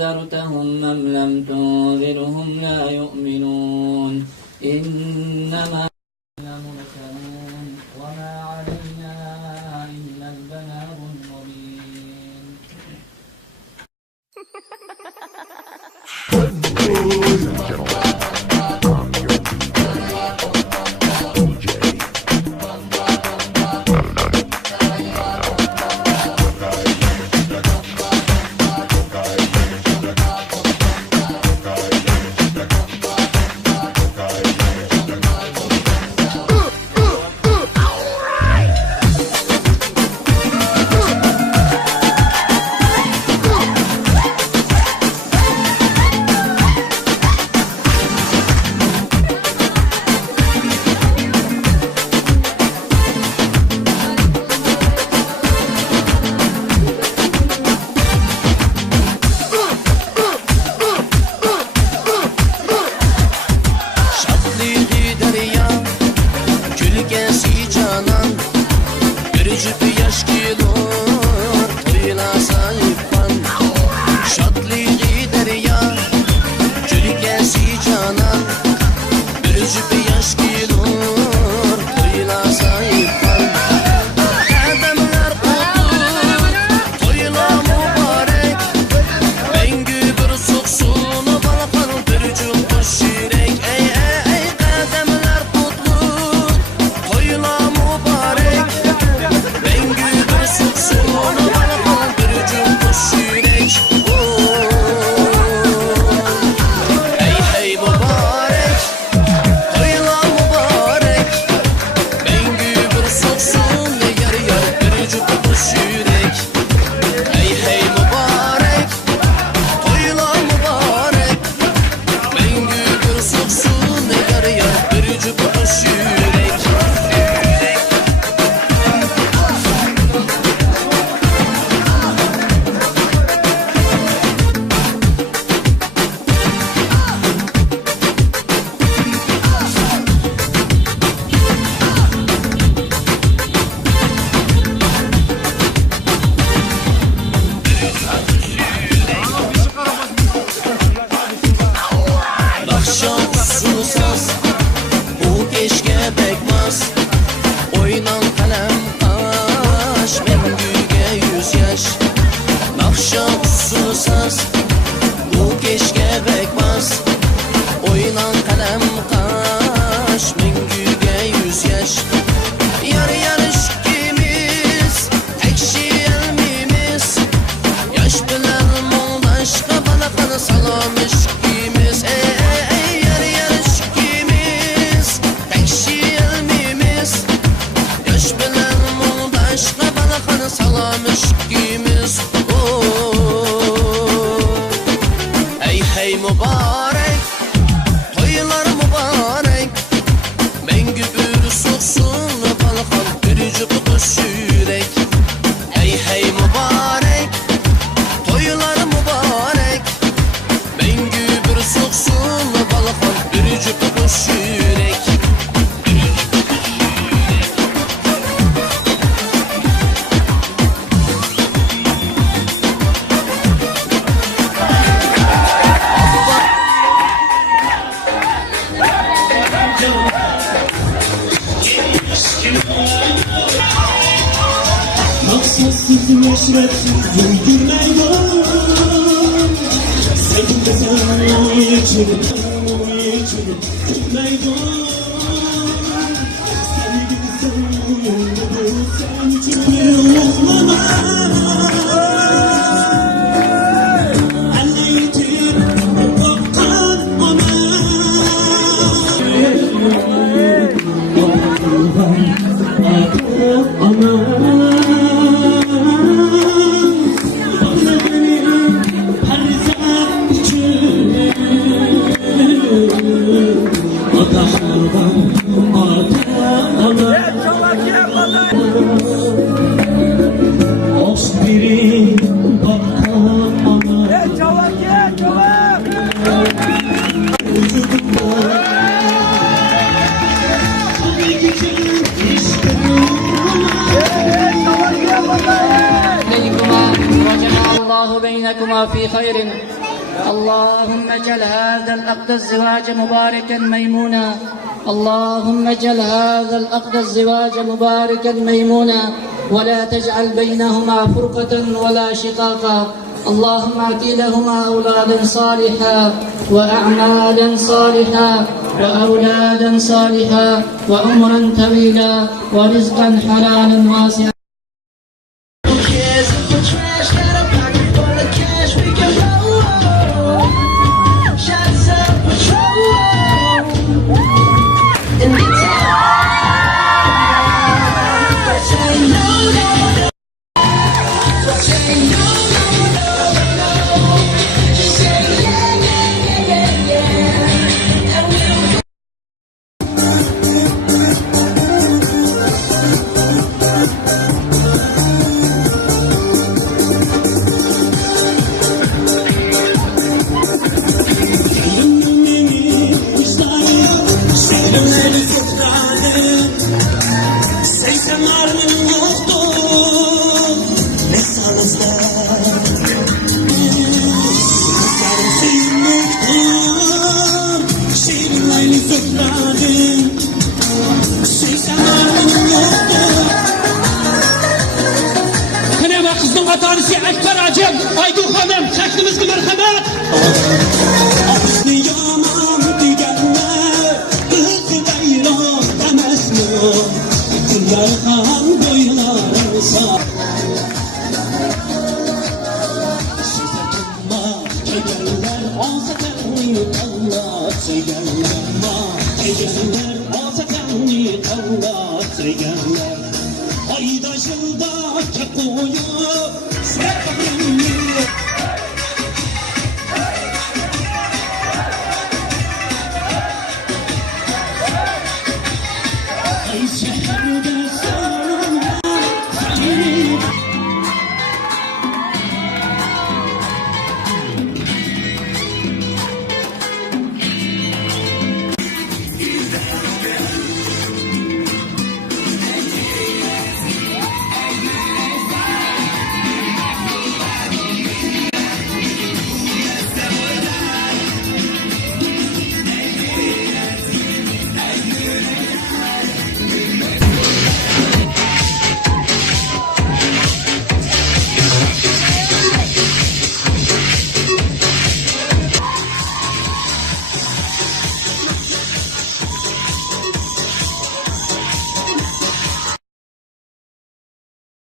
أنذرتهم أم لم تنذرهم لا يؤمنون إنما المرسلون وما علينا إلا البلاغ المبين. بينكما في خير اللهم اجعل هذا العقد الزواج مباركا ميمونا اللهم اجعل هذا العقد الزواج مباركا ميمونا ولا تجعل بينهما فرقة ولا شقاقا اللهم اعطي لهما أولادا صالحا وأعمالا صالحا وأولادا صالحا وعمرا طويلا ورزقا حلالا واسعا. Kızın vatanisi Ekber Acem, Aydın Hanım, şeklimiz bir merhamet. Yaman tükenme, ıhtı bayram demez mi? Günler kan boylarsa. Size tutma, egeller olsa kendini Allah. Egeller olsa kendini Allah. Ayda yılda koyu, sen